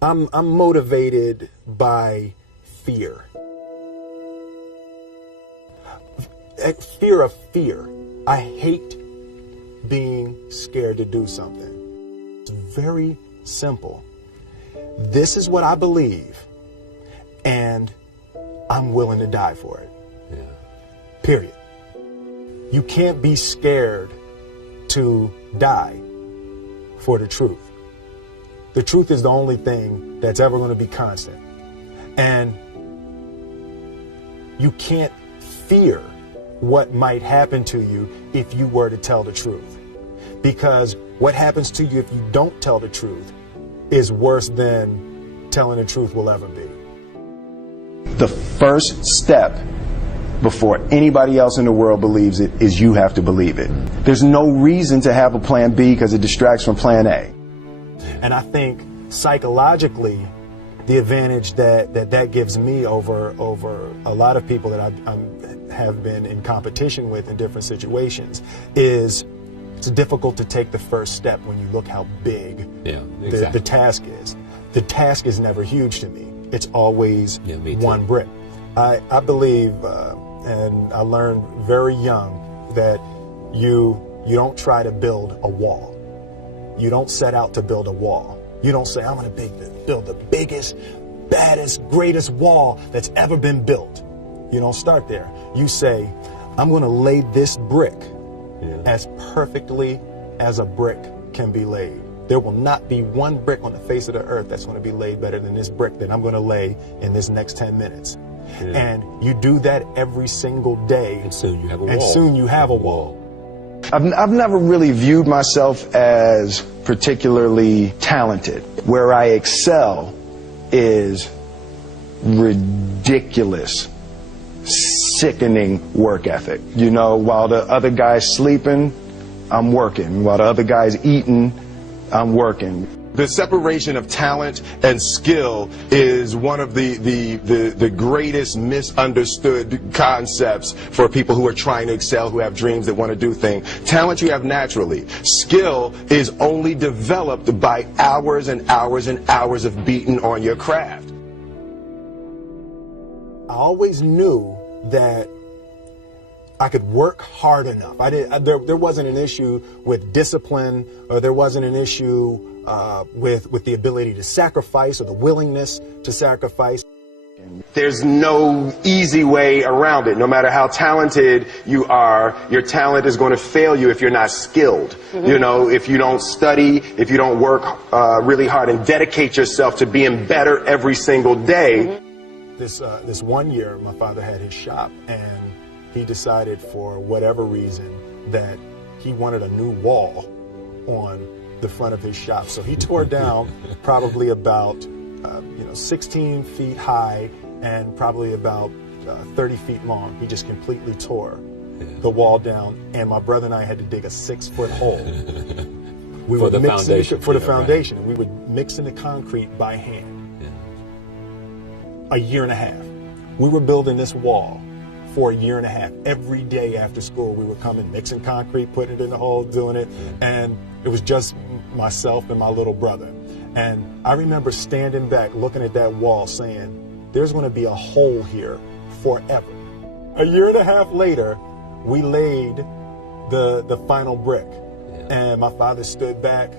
I'm motivated by fear. Fear of fear. I hate being scared to do something. It's very simple. This is what I believe, and I'm willing to die for it. Yeah. Period. You can't be scared to die for the truth. The truth is the only thing that's ever going to be constant. And you can't fear what might happen to you if you were to tell the truth. Because what happens to you if you don't tell the truth is worse than telling the truth will ever be. The first step before anybody else in the world believes it is you have to believe it. There's no reason to have a plan B because it distracts from plan A. And I think psychologically, the advantage that gives me over a lot of people that I have been in competition with in different situations is it's difficult to take the first step when you look how big the task is. The task is never huge to me. It's always one brick. I believe, and I learned very young, that you don't try to build a wall. You don't set out to build a wall. You don't say, I'm going to build the biggest, baddest, greatest wall that's ever been built. You don't start there. You say, I'm going to lay this brick as perfectly as a brick can be laid. There will not be one brick on the face of the earth that's going to be laid better than this brick that I'm going to lay in this next 10 minutes. And you do that every single day. And soon you have a wall. And soon you have a wall. I've never really viewed myself as particularly talented. Where I excel is ridiculous, sickening work ethic. You know, while the other guy's sleeping, I'm working. While the other guy's eating, I'm working. The separation of talent and skill is one of the greatest misunderstood concepts for people who are trying to excel, who have dreams, that want to do things. Talent you have naturally. Skill is only developed by hours and hours and hours of beating on your craft. I always knew that I could work hard enough. There wasn't an issue with discipline, or there wasn't an issue with the ability to sacrifice or the willingness to sacrifice. There's no easy way around it. No matter how talented you are, your talent is going to fail you if you're not skilled. You know, if you don't study, if you don't work really hard and dedicate yourself to being better every single day. This one year, my father had his shop, and he decided for whatever reason that he wanted a new wall on the front of his shop. So he tore down probably about 16 feet high and probably about 30 feet long. He just completely tore the wall down, and my brother and I had to dig a 6-foot hole. For the foundation. For the foundation. We would mix in the concrete by hand. A year and a half. We were building this wall for a year and a half. Every day after school, we would come and mixing concrete, putting it in the hole, doing it. And it was just myself and my little brother. And I remember standing back, looking at that wall, saying, there's going to be a hole here forever. A year and a half later, we laid the final brick. And my father stood back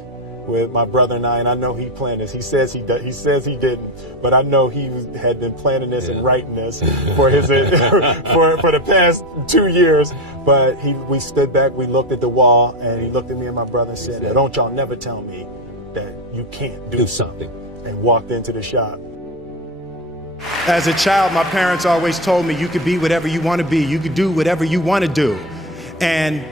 with my brother and I know he planned this. He says he didn't, but I know he had been planning this and writing this for his for the past 2 years. But we stood back, we looked at the wall, and he looked at me and my brother and said, "Don't y'all never tell me that you can't do something," and walked into the shop. As a child, my parents always told me, you could be whatever you want to be, you could do whatever you want to do. And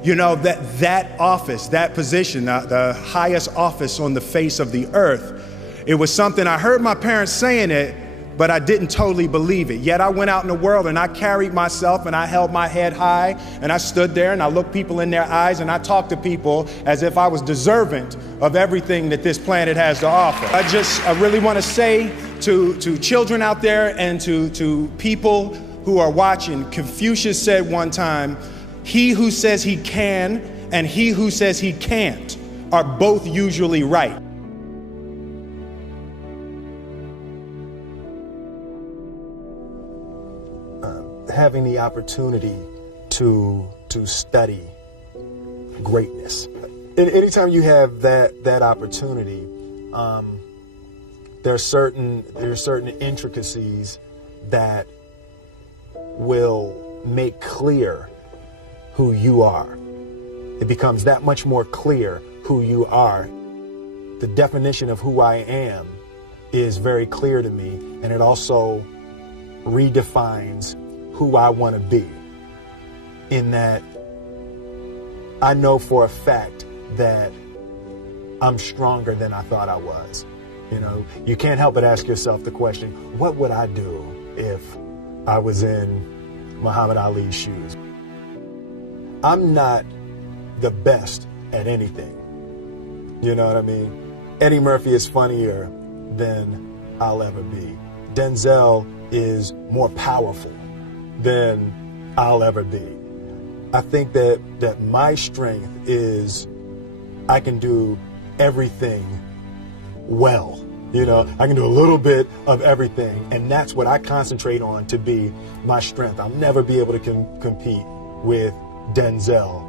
you know, that office, that position, the highest office on the face of the earth, it was something I heard my parents saying it, but I didn't totally believe it. Yet I went out in the world and I carried myself and I held my head high and I stood there and I looked people in their eyes and I talked to people as if I was deserving of everything that this planet has to offer. I really want to say to children out there and to people who are watching, Confucius said one time, he who says he can and he who says he can't are both usually right. having the opportunity to study greatness. And anytime you have that opportunity, there are certain intricacies that will make clear who you are. It becomes that much more clear who you are. The definition of who I am is very clear to me, and it also redefines who I want to be, in that I know for a fact that I'm stronger than I thought I was. You know, you can't help but ask yourself the question, what would I do if I was in Muhammad Ali's shoes? I'm not the best at anything. You know what I mean? Eddie Murphy is funnier than I'll ever be. Denzel is more powerful than I'll ever be. I think that my strength is I can do everything well. You know, I can do a little bit of everything, and that's what I concentrate on to be my strength. I'll never be able to compete with Denzel.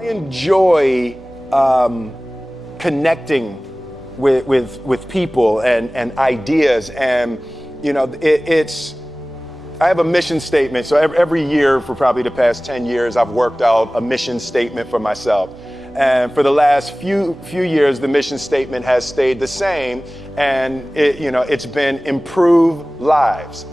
I enjoy connecting with people and ideas, and you know, I have a mission statement. So every year for probably the past 10 years, I've worked out a mission statement for myself. And for the last few years, the mission statement has stayed the same, and it's been improve lives,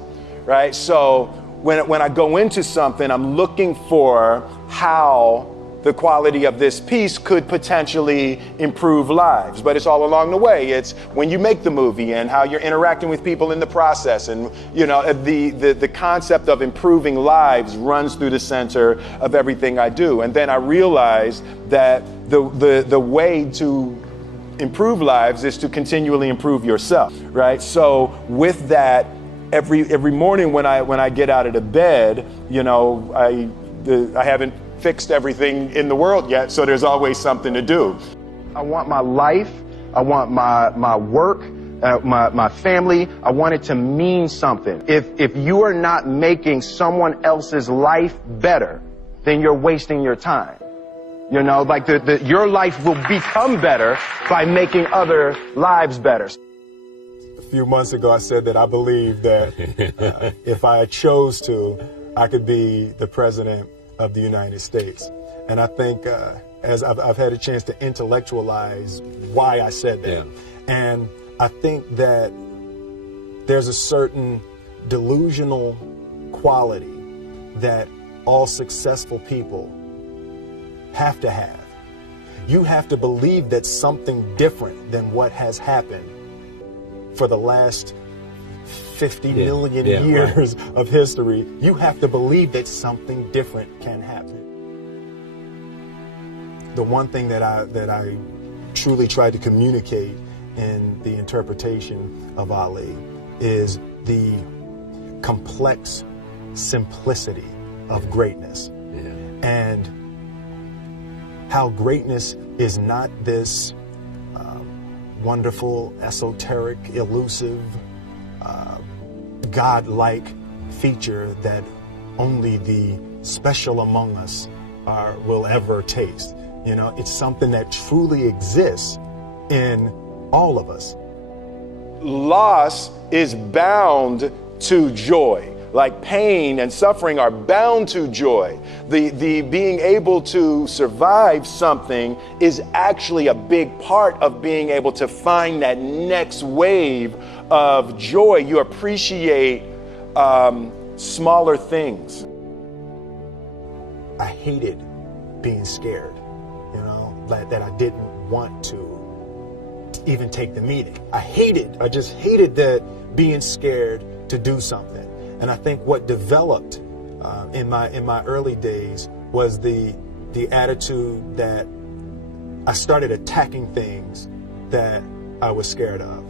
right? So when I go into something, I'm looking for how the quality of this piece could potentially improve lives. But it's all along the way. It's when you make the movie and how you're interacting with people in the process. And the concept of improving lives runs through the center of everything I do. And then I realized that the way to improve lives is to continually improve yourself, right? So with that, every morning when I get out of the bed, I haven't fixed everything in the world yet, so there's always something to do. I want my life, I want my work, my family, I want it to mean something. If you are not making someone else's life better, then you're wasting your time. You know, like your life will become better by making other lives better. A few months ago, I said that I believe that if I chose to, I could be the president of the United States. And I think as I've had a chance to intellectualize why I said that. Yeah. And I think that there's a certain delusional quality that all successful people have to have. You have to believe that something different than what has happened for the last 50 million years of history. You have to believe that something different can happen. The one thing that I truly tried to communicate in the interpretation of Ali is the complex simplicity of greatness. And how greatness is not this wonderful, esoteric, elusive, God-like feature that only the special among us will ever taste. You know, it's something that truly exists in all of us. Loss is bound to joy. Like pain and suffering are bound to joy. The being able to survive something is actually a big part of being able to find that next wave of joy. You appreciate smaller things. I hated being scared, that I didn't want to even take the meeting. I just hated that being scared to do something. And I think what developed in my early days was the attitude that I started attacking things that I was scared of.